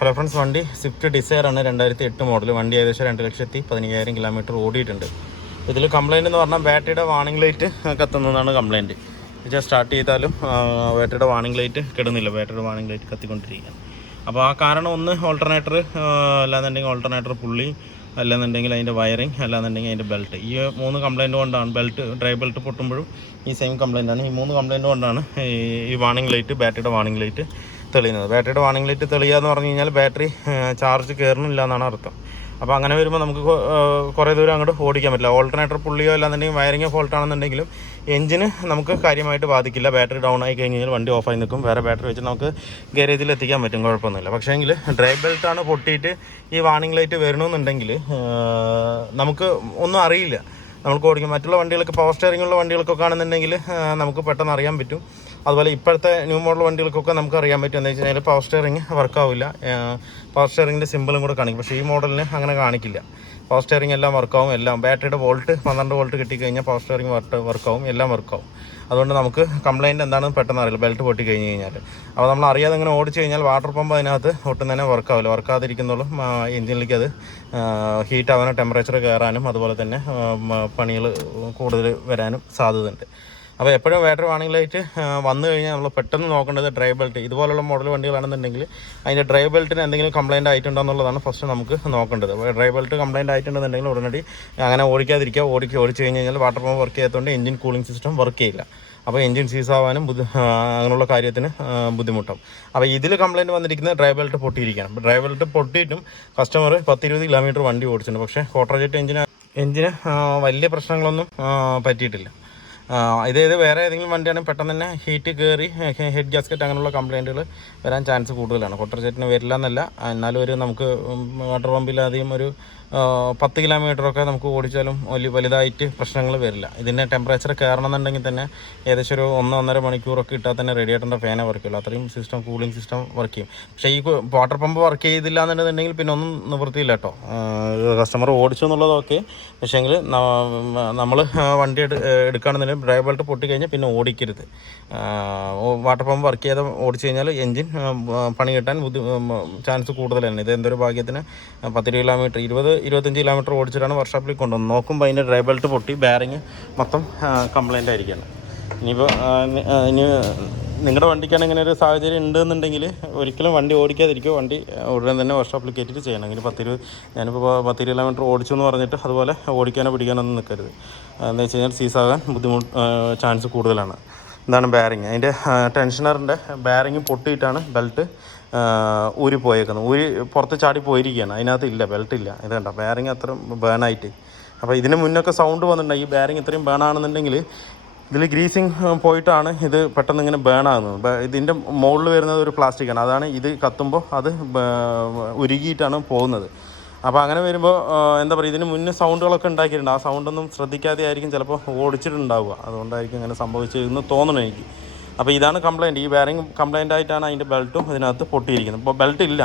Hello friends, വണ്ടി Swift Dzire ആണ്, 2008 model. വണ്ടി ഏകദേശം 2,15,000 കിലോമീറ്റർ ഓടിയിട്ടുണ്ട്. ഇതിൽ കംപ്ലയിൻ്റ് എന്ന് പറഞ്ഞാൽ ബാറ്ററിയുടെ വാർണിംഗ് ലൈറ്റ് കത്തുന്നതാണ് കംപ്ലയിൻറ്റ്. ഇത് സ്റ്റാർട്ട് ചെയ്താലും ബാറ്ററിയുടെ വാർണിംഗ് ലൈറ്റ് കിടുന്നില്ല, ബാറ്ററിയുടെ വാർണിംഗ് ലൈറ്റ് കത്തിക്കൊണ്ടിരിക്കുകയാണ്. അപ്പോൾ ആ കാരണം ഒന്ന് ഓൾട്ടർനേറ്റർ, അല്ലാന്നുണ്ടെങ്കിൽ ഓൾട്ടർനേറ്റർ പുള്ളി, അല്ലാന്നുണ്ടെങ്കിൽ അതിൻ്റെ വയറിങ്, അല്ലാന്നുണ്ടെങ്കിൽ അതിൻ്റെ ബെൽറ്റ്. ഈ 3 കംപ്ലയിൻ്റ് കൊണ്ടാണ് ഡ്രൈവ് ബെൽറ്റ് പൊട്ടുമ്പോഴും ഈ സെയിം കംപ്ലയിൻ്റാണ്. ഈ 3 കംപ്ലയിൻ്റ് കൊണ്ടാണ് ഈ വാർണിംഗ് ലൈറ്റ്, ബാറ്ററിയുടെ വാർണിംഗ് ലൈറ്റ് തെളിയുന്നത്. ബാറ്ററിയുടെ വാർണിംഗ് ലൈറ്റ് തെളിയുക എന്ന് പറഞ്ഞു കഴിഞ്ഞാൽ ബാറ്ററി ചാർജ് കയറുന്നില്ല എന്നാണ് അർത്ഥം. അപ്പോൾ അങ്ങനെ വരുമ്പോൾ നമുക്ക് കുറേ ദൂരം അങ്ങോട്ട് ഓടിക്കാൻ പറ്റില്ല. ഓൾട്ടർനേറ്റർ പുള്ളിയോ അല്ലാന്നുണ്ടെങ്കിൽ വയറിങ്ങോ ഫോൾട്ട് ആണെന്നുണ്ടെങ്കിലും എഞ്ചിന് നമുക്ക് കാര്യമായിട്ട് ബാധിക്കില്ല. ബാറ്ററി ഡൗൺ ആയി കഴിഞ്ഞ് കഴിഞ്ഞാൽ വണ്ടി ഓഫായി നിൽക്കും. വേറെ ബാറ്ററി വെച്ച് നമുക്ക് ഗാരേജിൽ എത്തിക്കാൻ പറ്റും, കുഴപ്പമൊന്നുമില്ല. പക്ഷേങ്കിൽ ഡ്രൈവ് ബെൽറ്റാണ് പൊട്ടിയിട്ട് ഈ വാർണിംഗ് ലൈറ്റ് വരണമെന്നുണ്ടെങ്കിൽ നമുക്ക് ഒന്നും അറിയില്ല. നമുക്ക് ഓടിക്കും. മറ്റുള്ള വണ്ടികൾക്ക്, പവർ സ്റ്റിയറിങ്ങുള്ള വണ്ടികൾക്കൊക്കെ ആണെന്നുണ്ടെങ്കിൽ നമുക്ക് പെട്ടെന്ന് അറിയാൻ പറ്റും. അതുപോലെ ഇപ്പോഴത്തെ ന്യൂ മോഡൽ വണ്ടികൾക്കൊക്കെ നമുക്ക് അറിയാൻ പറ്റും. എന്താ വെച്ച് കഴിഞ്ഞാൽ പവർ സ്റ്റിയറിങ് വർക്കാവില്ല, പവർ സ്റ്റിയറിങ്ങിൻ്റെ സിമ്പിളും കൂടെ കാണിക്കും. പക്ഷേ ഈ മോഡലിന് അങ്ങനെ കാണിക്കില്ല. പവർ സ്റ്റിയറിങ് എല്ലാം വർക്കാവും. എല്ലാം ബാറ്ററിയുടെ വോൾട്ട് 12 വോൾട്ട് കിട്ടിക്കഴിഞ്ഞാൽ പവർ സ്റ്റിയറിങ് വർക്കാവും, എല്ലാം വർക്കാവും. അതുകൊണ്ട് നമുക്ക് കംപ്ലയിൻറ്റ് എന്താണെന്ന് പെട്ടെന്ന് അറിയില്ല, ബെൽറ്റ് പൊട്ടി കഴിഞ്ഞ് കഴിഞ്ഞാൽ. അപ്പോൾ നമ്മൾ അറിയാതെ ഇങ്ങനെ ഓടിച്ച് കഴിഞ്ഞാൽ വാട്ടർ പമ്പ് അതിനകത്ത് ഒട്ടും തന്നെ വർക്കാവില്ല. വർക്കാതിരിക്കുന്നുള്ളൂ എഞ്ചിനിലേക്ക് അത് ഹീറ്റ് ആവാനും ടെമ്പറേച്ചർ കയറാനും അതുപോലെ തന്നെ പണികൾ കൂടുതൽ വരാനും സാധ്യതയുണ്ട്. അപ്പോൾ എപ്പോഴും ബാറ്ററി വാർണിംഗ് ലൈറ്റ് വന്നു കഴിഞ്ഞാൽ നമ്മൾ പെട്ടെന്ന് നോക്കേണ്ടത് ഡ്രൈവ് ബെൽറ്റ്. ഇതുപോലുള്ള മോഡൽ വണ്ടികളാണെന്നുണ്ടെങ്കിൽ അതിൻ്റെ ഡ്രൈവ് ബെൽറ്റിന് എന്തെങ്കിലും കംപ്ലയിൻ്റ് ആയിട്ടുണ്ടോ എന്നുള്ളതാണ് ഫസ്റ്റ് നമുക്ക് നോക്കേണ്ടത്. ഡ്രൈവ് ബെൽറ്റ് കംപ്ലയിൻ്റ് ആയിട്ടുണ്ടെന്നുണ്ടെങ്കിൽ ഉടനടി അങ്ങനെ ഓടിക്കാതിരിക്കുക. ഓടിച്ച് കഴിഞ്ഞ് കഴിഞ്ഞാൽ വാട്ടർ പമ്പ് വർക്ക് ചെയ്യാത്തതുകൊണ്ട് എഞ്ചിൻ കൂളിംഗ് സിസ്റ്റം വർക്ക് ചെയ്യില്ല. അപ്പോൾ എഞ്ചിൻ സീസ് ആവാനും അങ്ങനെയുള്ള കാര്യത്തിന് ബുദ്ധിമുട്ടാവും. അപ്പോൾ ഇതിൽ കംപ്ലയിൻറ്റ് വന്നിരിക്കുന്നത് ഡ്രൈവ് ബെൽറ്റ് പൊട്ടിയിരിക്കുകയാണ്. ഡ്രൈവ് ബെൽറ്റ് പൊട്ടിയിട്ടും കസ്റ്റമർ 10-20 കിലോമീറ്റർ വണ്ടി ഓടിച്ചിട്ടുണ്ട്. പക്ഷേ ക്വാർട്ടർ ജെറ്റ് എഞ്ചിന് വലിയ പ്രശ്നങ്ങളൊന്നും പറ്റിയിട്ടില്ല. ഇത് വേറെ ഏതെങ്കിലും വണ്ടിയാണെങ്കിൽ പെട്ടെന്ന് തന്നെ ഹീറ്റ് കയറി ഹെഡ് ഗ്യാസ്കറ്റ് അങ്ങനെയുള്ള കംപ്ലയിൻറ്റുകൾ വരാൻ ചാൻസ് കൂടുതലാണ്. ക്വാർട്ടർ ജെറ്റിന് വരില്ല എന്നല്ല, എന്നാലും നമുക്ക് വാട്ടർ പമ്പിലധികം ഒരു 10 കിലോമീറ്ററൊക്കെ നമുക്ക് ഓടിച്ചാലും വലുതായിട്ട് പ്രശ്നങ്ങൾ വരില്ല. ഇതിൻ്റെ ടെമ്പറേച്ചർ കയറണമെന്നുണ്ടെങ്കിൽ തന്നെ ഏകദേശം ഒരു 1-1.5 മണിക്കൂറൊക്കെ ഇട്ടാൽ തന്നെ റേഡിയേറ്ററിൻ്റെ ഫാനേ വർക്ക് ചെയ്യുള്ളൂ. അത്രയും സിസ്റ്റം, കൂളിംഗ് സിസ്റ്റം വർക്ക് ചെയ്യും. പക്ഷേ ഈ വാട്ടർ പമ്പ് വർക്ക് ചെയ്തില്ല എന്നുണ്ടെന്നുണ്ടെങ്കിൽ പിന്നെ ഒന്നും നിവൃത്തിയില്ല കേട്ടോ. കസ്റ്റമർ ഓടിച്ചു എന്നുള്ളതൊക്കെ, പക്ഷേങ്കിൽ നമ്മൾ വണ്ടി എടുക്കുകയാണെന്നുണ്ടെങ്കിൽ ഡ്രൈവ് ബെൽറ്റ് പൊട്ടിക്കഴിഞ്ഞാൽ പിന്നെ ഓടിക്കരുത്. വാട്ടർ പമ്പ് വർക്ക് ചെയ്ത് ഓടിച്ചു കഴിഞ്ഞാൽ എഞ്ചിൻ പണി കിട്ടാൻ ചാൻസ് കൂടുതലാണ്. ഇത് എന്തൊരു ഭാഗ്യത്തിന് 10 കിലോമീറ്റർ 20-25 കിലോമീറ്റർ ഓടിച്ചിട്ടാണ് വർക്ക്ഷോപ്പിലേക്ക് കൊണ്ടുവന്നത്. നോക്കുമ്പോൾ അതിൻ്റെ ഡ്രൈവ് ബെൽറ്റ് പൊട്ടി ബാരിങ് മൊത്തം കംപ്ലയിൻ്റ് ആയിരിക്കുകയാണ്. ഇനി നിങ്ങളുടെ വണ്ടിക്കാണ് ഇങ്ങനെ ഒരു സാഹചര്യം ഉണ്ടെന്നുണ്ടെങ്കിൽ ഒരിക്കലും വണ്ടി ഓടിക്കാതിരിക്കുക. വണ്ടി ഉടനെ തന്നെ വർക്ക്ഷോപ്പിൽ കയറ്റിയിട്ട് ചെയ്യണം. ഇങ്ങനെ 10-20 കിലോമീറ്റർ ഓടിച്ചു എന്ന് പറഞ്ഞിട്ട് അതുപോലെ ഓടിക്കാനോ പിടിക്കാനൊന്നും നിൽക്കരുത്. എന്താ വെച്ച് കഴിഞ്ഞാൽ സീസാകാൻ ചാൻസ് കൂടുതലാണ്. ഇതാണ് ബാരിങ്. അതിൻ്റെ ടെൻഷനറിൻ്റെ ബാരിങ് പൊട്ടിയിട്ടാണ് ബെൽറ്റ് ഊരിപ്പോയേക്കുന്നത്. പുറത്ത് ചാടി പോയിരിക്കുകയാണ്. അതിനകത്ത് ഇല്ല, ബെൽറ്റ് ഇല്ല. ഇത് കണ്ട ബാരിങ് അത്ര ബേണായിട്ട്. അപ്പോൾ ഇതിന് മുന്നൊക്കെ സൗണ്ട് വന്നിട്ടുണ്ട്. ഈ ബാരിങ് ഇത്രയും ബേണാണെന്നുണ്ടെങ്കിൽ ഇതിൽ ഗ്രീസിങ് പോയിട്ടാണ് ഇത് പെട്ടെന്ന് ഇങ്ങനെ ബേണാകുന്നത്. ഇതിൻ്റെ മുകളിൽ വരുന്നത് ഒരു പ്ലാസ്റ്റിക്കാണ്. അതാണ് ഇത് കത്തുമ്പോൾ അത് ഉരുകിയിട്ടാണ് പോകുന്നത്. അപ്പോൾ അങ്ങനെ വരുമ്പോൾ എന്താ പറയുക, ഇതിന് മുന്നേ സൗണ്ടുകളൊക്കെ ഉണ്ടാക്കിയിട്ടുണ്ട്. ആ സൗണ്ടൊന്നും ശ്രദ്ധിക്കാതെ ആയിരിക്കും ചിലപ്പോൾ ഓടിച്ചിട്ടുണ്ടാവുക. അതുകൊണ്ടായിരിക്കും ഇങ്ങനെ സംഭവിച്ചതെന്ന് തോന്നണം എനിക്ക്. അപ്പോൾ ഇതാണ് കംപ്ലയിൻറ്റ്. ഈ ബാരിങ് കംപ്ലയിൻ്റ് ആയിട്ടാണ് അതിൻ്റെ ബെൽറ്റും ഇതിനകത്ത് പൊട്ടിയിരിക്കുന്നത്. ഇപ്പോൾ ബെൽറ്റ് ഇല്ല,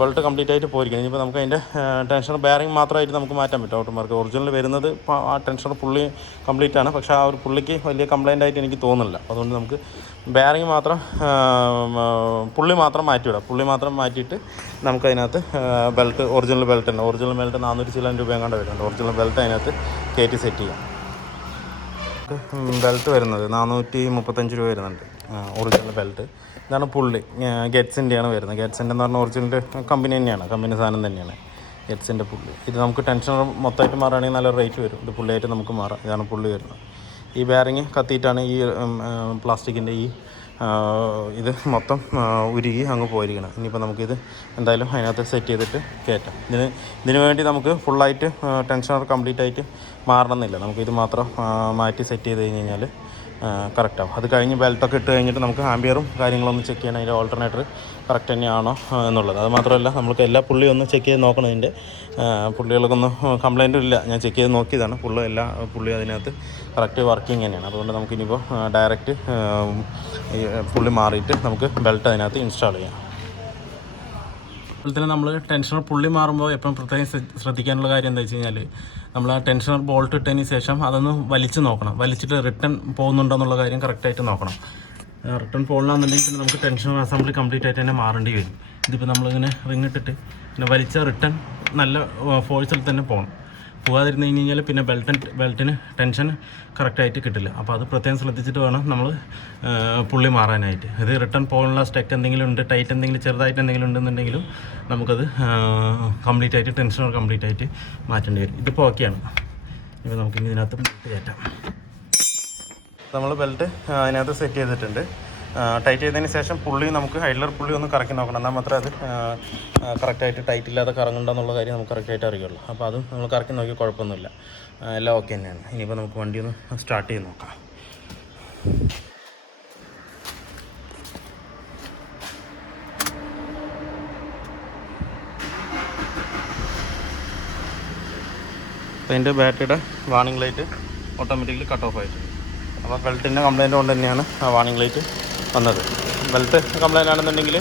ബെൽറ്റ് കംപ്ലീറ്റ് ആയിട്ട് പോയിരിക്കുന്നത്. ഇനിയിപ്പോൾ നമുക്ക് അതിൻ്റെ ടെൻഷണർ ബാരിങ് മാത്രമായിട്ട് നമുക്ക് മാറ്റാൻ പറ്റും. ഓട്ടോമാർക്ക് ഒറിജിനൽ വരുന്നത് ഇപ്പോൾ ആ ടെൻഷണർ പുള്ളി കംപ്ലീറ്റ് ആണ്. പക്ഷേ ആ ഒരു പുള്ളിക്ക് വലിയ കംപ്ലയിൻ്റ് ആയിട്ട് എനിക്ക് തോന്നുന്നില്ല. അതുകൊണ്ട് നമുക്ക് ബാരിങ് മാത്രം, പുള്ളി മാത്രം മാറ്റിവിടാം. പുള്ളി മാത്രം മാറ്റിയിട്ട് നമുക്കതിനകത്ത് ബെൽറ്റ്, ഒറിജിനൽ ബെൽറ്റ് ഉണ്ട്. ഒറിജിനൽ ബെൽറ്റ് 400 ചില രൂപ എങ്ങാണ്ട് വരുന്നുണ്ട്. ഒറിജിനൽ ബെൽറ്റ് അതിനകത്ത് കയറ്റി സെറ്റ് ചെയ്യാം. ബെൽറ്റ് വരുന്നത് 435 രൂപ വരുന്നുണ്ട്, ഒറിജിനൽ ബെൽറ്റ്. ഇതാണ് പുള്ളി, ഗെറ്റ്സിൻ്റെയാണ് വരുന്നത്. ഗെറ്റ്സിൻ്റെ എന്ന് പറഞ്ഞാൽ ഒറിജിനൽ കമ്പനി തന്നെയാണ്, കമ്പനി സാധനം തന്നെയാണ് ഗെറ്റ്സിൻ്റെ പുള്ളി. ഇത് നമുക്ക് ടെൻഷനർ മൊത്തമായിട്ട് മാറുകയാണെങ്കിൽ നല്ല റേറ്റ് വരും. ഇത് പുള്ളിയായിട്ട് നമുക്ക് മാറാം. ഇതാണ് പുള്ളി വരുന്നത്. ഈ ബാരിങ് കത്തിയിട്ടാണ് ഈ പ്ലാസ്റ്റിക്കിൻ്റെ ഇത് മൊത്തം ഉരുകി അങ്ങ് പോയിരിക്കണം. ഇനിയിപ്പോൾ നമുക്കിത് എന്തായാലും അതിനകത്ത് സെറ്റ് ചെയ്തിട്ട് കയറ്റാം. ഇതിന് വേണ്ടി നമുക്ക് ഫുള്ളായിട്ട് ടെൻഷനർ കംപ്ലീറ്റ് ആയിട്ട് മാറണമെന്നില്ല. നമുക്കിത് മാത്രം മാറ്റി സെറ്റ് ചെയ്ത് കഴിഞ്ഞ് കഴിഞ്ഞാൽ കറക്റ്റാവും. അത് കഴിഞ്ഞ് ബെൽറ്റൊക്കെ ഇട്ട് കഴിഞ്ഞിട്ട് നമുക്ക് ആംബിയറും കാര്യങ്ങളൊന്ന് ചെക്ക് ചെയ്യണം. അതിൻ്റെ ഓൾട്ടർനേറ്റർ കറക്റ്റ് തന്നെയാണോ എന്നുള്ളത്. അത് മാത്രമല്ല നമുക്ക് എല്ലാ പുള്ളിയും ഒന്ന് ചെക്ക് ചെയ്ത് നോക്കണം. ഇതിൻ്റെ പുള്ളികൾക്കൊന്നും കംപ്ലയിൻറ്റും ഇല്ല. ഞാൻ ചെക്ക് ചെയ്ത് നോക്കിയതാണ്. എല്ലാ പുള്ളി അതിനകത്ത് കറക്റ്റ് വർക്കിംഗ് തന്നെയാണ്. അതുകൊണ്ട് നമുക്കിനിയിപ്പോൾ ഡയറക്റ്റ് ഈ പുള്ളി മാറിയിട്ട് നമുക്ക് ബെൽറ്റ് അതിനകത്ത് ഇൻസ്റ്റാൾ ചെയ്യാം. അതുപോലെ തന്നെ നമ്മൾ ടെൻഷനർ പുള്ളി മാറുമ്പോൾ എപ്പോഴും പ്രത്യേകം ശ്രദ്ധിക്കാനുള്ള കാര്യം എന്താ വെച്ച് കഴിഞ്ഞാൽ, നമ്മൾ ആ ടെൻഷനർ ബോൾട്ട് ഇട്ടതിന് ശേഷം അതൊന്ന് വലിച്ച് നോക്കണം. വലിച്ചിട്ട് റിട്ടേൺ പോകുന്നുണ്ടോ എന്നുള്ള കാര്യം കറക്റ്റായിട്ട് നോക്കണം. റിട്ടേൺ പോകണമെന്നുണ്ടെങ്കിൽ പിന്നെ നമുക്ക് ടെൻഷൻ അസംബ്ലി കംപ്ലീറ്റ് ആയിട്ട് തന്നെ മാറേണ്ടി വരും. ഇതിപ്പോൾ നമ്മളിങ്ങനെ റിങ് ഇട്ടിട്ട് പിന്നെ വലിച്ച റിട്ടേൺ നല്ല ഫോഴ്സിൽ തന്നെ പോകണം. പോകാതിരുന്ന് കഴിഞ്ഞാൽ പിന്നെ ബെൽറ്റിന് ടെൻഷൻ കറക്റ്റായിട്ട് കിട്ടില്ല. അപ്പോൾ അത് പ്രത്യേകം ശ്രദ്ധിച്ചിട്ട് വേണം നമ്മൾ പുള്ളി മാറാനായിട്ട്. ഇത് റിട്ടേൺ പോകാനുള്ള സ്റ്റെക്ക് എന്തെങ്കിലും ഉണ്ട്, ടൈറ്റ് എന്തെങ്കിലും ചെറുതായിട്ട് എന്തെങ്കിലും ഉണ്ടെന്നുണ്ടെങ്കിലും നമുക്കത് കംപ്ലീറ്റ് ആയിട്ട് ടെൻഷനോട് കംപ്ലീറ്റ് ആയിട്ട് മാറ്റേണ്ടി വരും. ഇതിപ്പോൾ ഓക്കെയാണ്. ഇപ്പോൾ നമുക്ക് ഇതിനകത്ത് ബെൽറ്റ് കയറ്റാം. നമ്മൾ ബെൽറ്റ് അതിനകത്ത് സെറ്റ് ചെയ്തിട്ടുണ്ട്. ടൈറ്റ് ചെയ്തതിന് ശേഷം പുള്ളി നമുക്ക് ഐഡലർ പുള്ളി ഒന്ന് കറക്കി നോക്കണം. എന്നാൽ മാത്രമേ അത് കറക്റ്റായിട്ട് ടൈറ്റ് ഇല്ലാതെ കറങ്ങുന്നുണ്ടെന്നുള്ള കാര്യം നമുക്ക് കറക്റ്റായിട്ട് അറിയുള്ളൂ. അപ്പോൾ അതും നമ്മൾ കറക്കി നോക്കി കുഴപ്പമൊന്നുമില്ല, എല്ലാം ഓക്കെ തന്നെയാണ്. ഇനിയിപ്പോൾ നമുക്ക് വണ്ടി ഒന്ന് സ്റ്റാർട്ട് ചെയ്ത് നോക്കാം. അപ്പോൾ അതിൻ്റെ ബാറ്ററിയുടെ warning light automatically cut off ആയിട്ടുണ്ട്. അപ്പോൾ ബെൽറ്റിൻ്റെ കംപ്ലയിൻ്റ് കൊണ്ട് തന്നെയാണ് ആ വാർണിംഗ് ലൈറ്റ് വന്നത്. ബെൽറ്റ് കംപ്ലയിൻ്റ് ആണെന്നുണ്ടെങ്കിൽ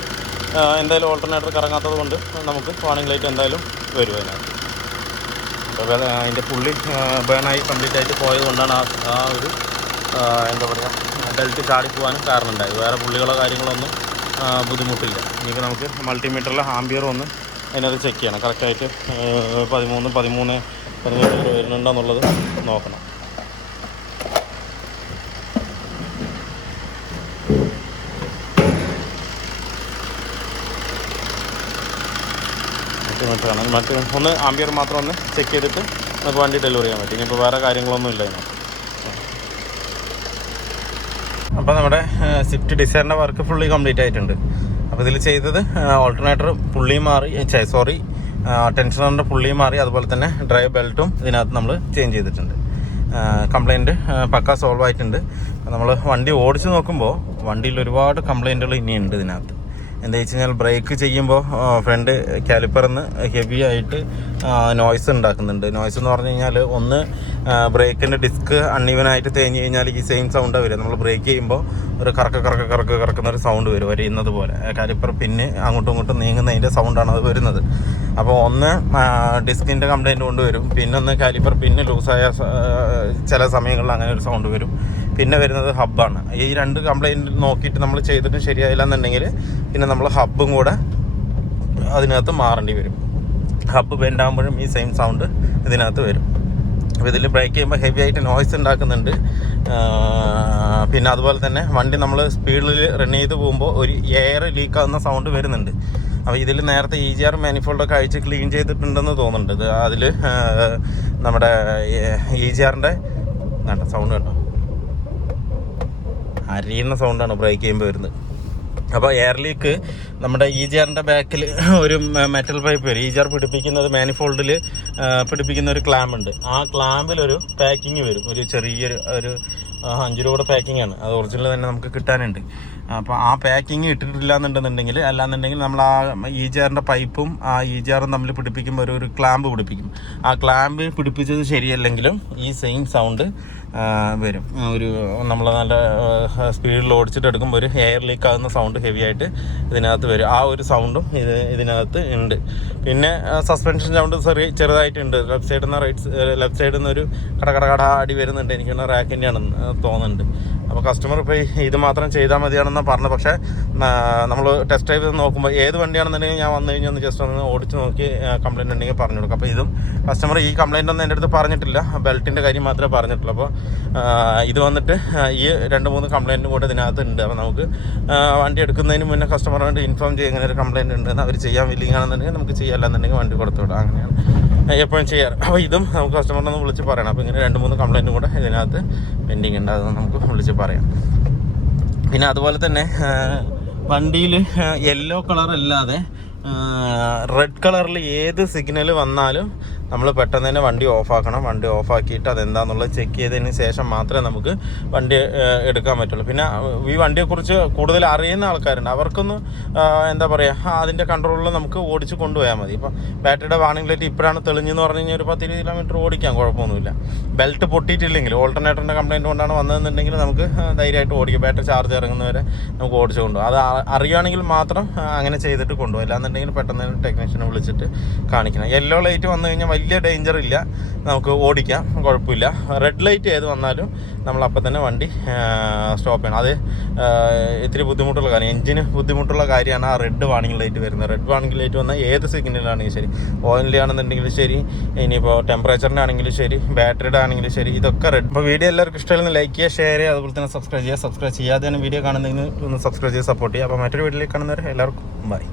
എന്തായാലും ഓൾട്ടർനേറ്റർ കറങ്ങാത്തത് കൊണ്ട് നമുക്ക് വാർണിംഗ് ലൈറ്റ് എന്തായാലും വരും അതിനകത്ത്. അപ്പോൾ അതിൻ്റെ പുള്ളി ബേണായി കംപ്ലീറ്റ് ആയിട്ട് പോയത് കൊണ്ടാണ് ആ ഒരു എന്താ പറയുക ബെൽറ്റ് ചാടിപ്പോവാനും കാരണം ഉണ്ടായത്. വേറെ പുള്ളികളോ കാര്യങ്ങളോ ഒന്നും ബുദ്ധിമുട്ടില്ല. ഇനിയിപ്പോൾ നമുക്ക് മൾട്ടിമീറ്ററിലെ ആംബിയർ ഒന്ന് അതിനകത്ത് ചെക്ക് ചെയ്യണം. കറക്റ്റായിട്ട് 13 വരുന്നുണ്ടോ എന്നുള്ളത് നോക്കണം. മറ്റ് ഒന്ന് ആംബിയർ മാത്രം ഒന്ന് ചെക്ക് ചെയ്തിട്ട് നമുക്ക് വണ്ടി ഡെലിവറി ചെയ്യാൻ പറ്റും. ഇനിയിപ്പോൾ വേറെ കാര്യങ്ങളൊന്നും ഇല്ല ഇതിനകത്ത്. അപ്പോൾ നമ്മുടെ സ്വിഫ്റ്റ് ഡിസൈറിൻ്റെ വർക്ക് ഫുള്ളി കംപ്ലീറ്റ് ആയിട്ടുണ്ട്. അപ്പോൾ ഇതിൽ ചെയ്തത് ഓൾട്ടർനേറ്റർ പുള്ളി മാറി, ടെൻഷനറിൻ്റെ പുള്ളി മാറി, അതുപോലെ തന്നെ ഡ്രൈവ് ബെൽറ്റും ഇതിനകത്ത് നമ്മൾ ചേഞ്ച് ചെയ്തിട്ടുണ്ട്. കംപ്ലയിൻറ്റ് പക്ക സോൾവ് ആയിട്ടുണ്ട്. നമ്മൾ വണ്ടി ഓടിച്ച് നോക്കുമ്പോൾ വണ്ടിയിൽ ഒരുപാട് കംപ്ലയിൻറ്റുകൾ ഇനിയുണ്ട് ഇതിനകത്ത്. എന്താ വെച്ച് കഴിഞ്ഞാൽ ബ്രേക്ക് ചെയ്യുമ്പോൾ ഫ്രണ്ട് കാലിപ്പറിന്ന് ഹെവി ആയിട്ട് നോയ്സ് ഉണ്ടാക്കുന്നുണ്ട്. നോയ്സ് എന്ന് പറഞ്ഞു കഴിഞ്ഞാൽ ഒന്ന് ബ്രേക്കിൻ്റെ ഡിസ്ക് അൺഈവനായിട്ട് തേഞ്ഞ് കഴിഞ്ഞാൽ ഈ സെയിം സൗണ്ടാണ് വരിക. നമ്മൾ ബ്രേക്ക് ചെയ്യുമ്പോൾ ഒരു കറക്കുന്നൊരു സൗണ്ട് വരും, വരിയുന്നത് പോലെ. കാലിപ്പർ പിന്നെ അങ്ങോട്ടും ഇങ്ങോട്ടും നീങ്ങുന്നതിൻ്റെ സൗണ്ടാണ് അത് വരുന്നത്. അപ്പോൾ ഒന്ന് ഡിസ്കിൻ്റെ കംപ്ലയിൻറ്റ് കൊണ്ട് വരും, പിന്നെ ഒന്ന് കാലിപ്പർ പിന്നെ ലൂസായ ചില സമയങ്ങളിൽ അങ്ങനെ ഒരു സൗണ്ട് വരും. പിന്നെ വരുന്നത് ഹബ്ബാണ്. ഈ രണ്ട് കംപ്ലയിൻറ്റ് നോക്കിയിട്ട് നമ്മൾ ചെയ്തിട്ട് ശരിയായില്ല എന്നുണ്ടെങ്കിൽ പിന്നെ നമ്മൾ ഹബ്ബും കൂടെ അതിനകത്ത് മാറേണ്ടി വരും. ഹബ്ബ് ബെൻഡ് ആകുമ്പോഴും ഈ സെയിം സൗണ്ട് ഇതിനകത്ത് വരും. അപ്പോൾ ഇതിൽ ബ്രേക്ക് ചെയ്യുമ്പോൾ ഹെവി ആയിട്ട് നോയ്സ് ഉണ്ടാക്കുന്നുണ്ട്. പിന്നെ അതുപോലെ തന്നെ വണ്ടി നമ്മൾ സ്പീഡിൽ റൺ ചെയ്ത് പോകുമ്പോൾ ഒരു എയർ ലീക്കാകുന്ന സൗണ്ട് വരുന്നുണ്ട്. അപ്പോൾ ഇതിൽ നേരത്തെ EGR മാനിഫോൾഡൊക്കെ അഴിച്ച് ക്ലീൻ ചെയ്തിട്ടുണ്ടെന്ന് തോന്നുന്നുണ്ട്. അതിൽ നമ്മുടെ EGRൻ്റെ സൗണ്ട് കണ്ടോ, അരിയുന്ന സൗണ്ടാണ് ബ്രേക്ക് ചെയ്യുമ്പോൾ വരുന്നത്. അപ്പോൾ എയർ ലീക്ക് നമ്മുടെ EGRൻ്റെ ബാക്കിൽ ഒരു മെറ്റൽ പൈപ്പ് വരും. EGR പിടിപ്പിക്കുന്നത് മാനിഫോൾഡിൽ പിടിപ്പിക്കുന്ന ഒരു ക്ലാമ്പുണ്ട്. ആ ക്ലാമ്പിലൊരു പാക്കിങ് വരും, ഒരു ചെറിയൊരു 5 രൂപയുടെ പാക്കിങ്ങാണ്. അത് ഒറിജിനൽ തന്നെ നമുക്ക് കിട്ടാനുണ്ട്. അപ്പോൾ ആ പാക്കിങ് ഇട്ടിട്ടില്ല എന്നുണ്ടെന്നുണ്ടെങ്കിൽ, അല്ലാന്നുണ്ടെങ്കിൽ നമ്മൾ ആ EGRൻ്റെ പൈപ്പും ആ EGRും തമ്മിൽ പിടിപ്പിക്കുമ്പോൾ ഒരു ക്ലാമ്പ് പിടിപ്പിക്കും. ആ ക്ലാമ്പ് പിടിപ്പിച്ചത് ശരിയല്ലെങ്കിലും ഈ സെയിം സൗണ്ട് വരും. ഒരു നമ്മൾ നല്ല സ്പീഡിൽ ഓടിച്ചിട്ട് എടുക്കുമ്പോൾ ഒരു എയർ ലീക്ക് ആകുന്ന സൗണ്ട് ഹെവി ആയിട്ട് ഇതിനകത്ത് വരും. ആ ഒരു സൗണ്ടും ഇതിനകത്ത് ഉണ്ട്. പിന്നെ സസ്പെൻഷൻ സൗണ്ട് ചെറുതായിട്ടുണ്ട്. ലെഫ്റ്റ് സൈഡിൽ നിന്ന് ഒരു കട അടി വരുന്നുണ്ട്. എനിക്ക് റാക്കിൻ്റെ ആണെന്ന് തോന്നുന്നുണ്ട്. അപ്പോൾ കസ്റ്റമർ ഇപ്പോൾ ഇത് മാത്രം ചെയ്താൽ മതിയാണെന്നാണ് പറഞ്ഞത്. പക്ഷേ നമ്മൾ ടെസ്റ്റ് ഡ്രൈവ് നോക്കുമ്പോൾ ഏത് വണ്ടിയാണെന്നുണ്ടെങ്കിൽ ഞാൻ വന്നു കഴിഞ്ഞാൽ ഒന്ന് ജസ്റ്റ് ഒന്ന് ഓടിച്ച് നോക്കി കംപ്ലയിൻ്റ് ഉണ്ടെങ്കിൽ പറഞ്ഞു കൊടുക്കും. അപ്പോൾ ഇതും കസ്റ്റമർ ഈ കംപ്ലയിൻ്റ് ഒന്നും എൻ്റെ അടുത്ത് പറഞ്ഞിട്ടില്ല, ബെൽറ്റിൻ്റെ കാര്യം മാത്രമേ പറഞ്ഞിട്ടുള്ളൂ. അപ്പോൾ ഇത് വന്നിട്ട് ഈ 2-3 കംപ്ലയിൻറ്റും കൂടെ ഇതിനകത്ത് ഉണ്ട്. അപ്പോൾ നമുക്ക് വണ്ടി എടുക്കുന്നതിന് മുന്നേ കസ്റ്റമറോട് ഇൻഫോം ചെയ്യും ഇങ്ങനെ ഒരു കംപ്ലയിൻ്റ് ഉണ്ടെന്ന്. അവർ ചെയ്യാൻ വില്ലിങ് ആണെന്നുണ്ടെങ്കിൽ നമുക്ക് ചെയ്യാമല്ലെന്നുണ്ടെങ്കിൽ വണ്ടി കൊടുത്തു വിടാം. അങ്ങനെയാണ് എപ്പോഴും ചെയ്യാറ്. അപ്പോൾ ഇതും നമുക്ക് കസ്റ്റമറിനൊന്ന് വിളിച്ച് പറയണം. അപ്പോൾ ഇങ്ങനെ 2-3 കംപ്ലയിൻറ്റും കൂടെ ഇതിനകത്ത് പെൻഡിങ് ഉണ്ട്, അതൊന്ന് നമുക്ക് വിളിച്ച് പറയാം. പിന്നെ അതുപോലെ തന്നെ വണ്ടിയിൽ യെല്ലോ കളർ അല്ലാതെ റെഡ് കളറിൽ ഏത് സിഗ്നൽ വന്നാലും നമ്മൾ പെട്ടെന്ന് തന്നെ വണ്ടി ഓഫാക്കണം. വണ്ടി ഓഫാക്കിയിട്ട് അതെന്താണെന്നുള്ളത് ചെക്ക് ചെയ്തതിന് ശേഷം മാത്രമേ നമുക്ക് വണ്ടി എടുക്കാൻ പറ്റുള്ളൂ. പിന്നെ ഈ വണ്ടിയെക്കുറിച്ച് കൂടുതൽ അറിയുന്ന ആൾക്കാരുണ്ട്, അവർക്കൊന്ന് എന്താ പറയുക അതിൻ്റെ കൺട്രോളിൽ നമുക്ക് ഓടിച്ച് കൊണ്ടുപോയാൽ മതി. ഇപ്പോൾ ബാറ്ററിയുടെ വാർണിംഗ് ലൈറ്റ് ഇപ്പോഴാണ് തെളിഞ്ഞെന്ന് പറഞ്ഞു കഴിഞ്ഞാൽ ഒരു 10-20 കിലോമീറ്റർ ഓടിക്കാൻ കുഴപ്പമൊന്നുമില്ല. ബെൽറ്റ് പൊട്ടിയിട്ടില്ലെങ്കിൽ, ഓൾട്ടർനേറ്ററിൻ്റെ കംപ്ലയിൻറ്റ് കൊണ്ടാണ് വന്നതെന്നുണ്ടെങ്കിൽ നമുക്ക് ധൈര്യമായിട്ട് ഓടിക്കും. ബാറ്ററി ചാർജ് ഇറങ്ങുന്നവരെ നമുക്ക് ഓടിച്ച് കൊണ്ടുപോകും. അത് അറിയുകയാണെങ്കിൽ മാത്രം അങ്ങനെ ചെയ്തിട്ട് കൊണ്ടുപോകും. അല്ലാന്നുണ്ടെങ്കിൽ പെട്ടെന്ന് ടെക്നീഷ്യനെ വിളിച്ചിട്ട് കാണിക്കണം. യെല്ലോ ലൈറ്റ് വന്നു കഴിഞ്ഞാൽ വലിയ ഡേഞ്ചർ ഇല്ല, നമുക്ക് ഓടിക്കാം, കുഴപ്പമില്ല. റെഡ് ലൈറ്റ് ഏത് വന്നാലും നമ്മളപ്പം തന്നെ വണ്ടി സ്റ്റോപ്പ് ചെയ്യണം. അത് ഇത്തിരി ബുദ്ധിമുട്ടുള്ള കാര്യം, എഞ്ചിന് ബുദ്ധിമുട്ടുള്ള കാര്യമാണ് ആ റെഡ് വാണിംഗ് ലൈറ്റ് വരുന്നത്. റെഡ് വാണിംഗ് ലൈറ്റ് വന്നാൽ ഏത് സിഗ്നലാണെങ്കിലും ശരി, ഓയിലിൻ്റെ ആണെന്നുണ്ടെങ്കിലും ശരി, ഇനിയിപ്പോൾ ടെമ്പറേച്ചറിൻ്റെ ആണെങ്കിലും ശരി, ബാറ്ററിയുടെ ആണെങ്കിലും ശരി, ഇതൊക്കെ റെഡ്. അപ്പോൾ വീഡിയോ എല്ലാവർക്കും ഇഷ്ടമായിരുന്നു ലൈക്ക് ചെയ്യുക, ഷെയർ ചെയ്യുക, അതുപോലെ തന്നെ സബ്സ്ക്രൈബ് ചെയ്യാതെയാണ് വീഡിയോ കാണുന്നതെങ്കിൽ ഒന്ന് സബ്സ്ക്രൈബ് ചെയ്ത് സപ്പോർട്ട് ചെയ്യുക. അപ്പോൾ മറ്റൊരു വീഡിയോയിലേക്ക് കാണുന്നവരെ എല്ലാവർക്കും ബൈ.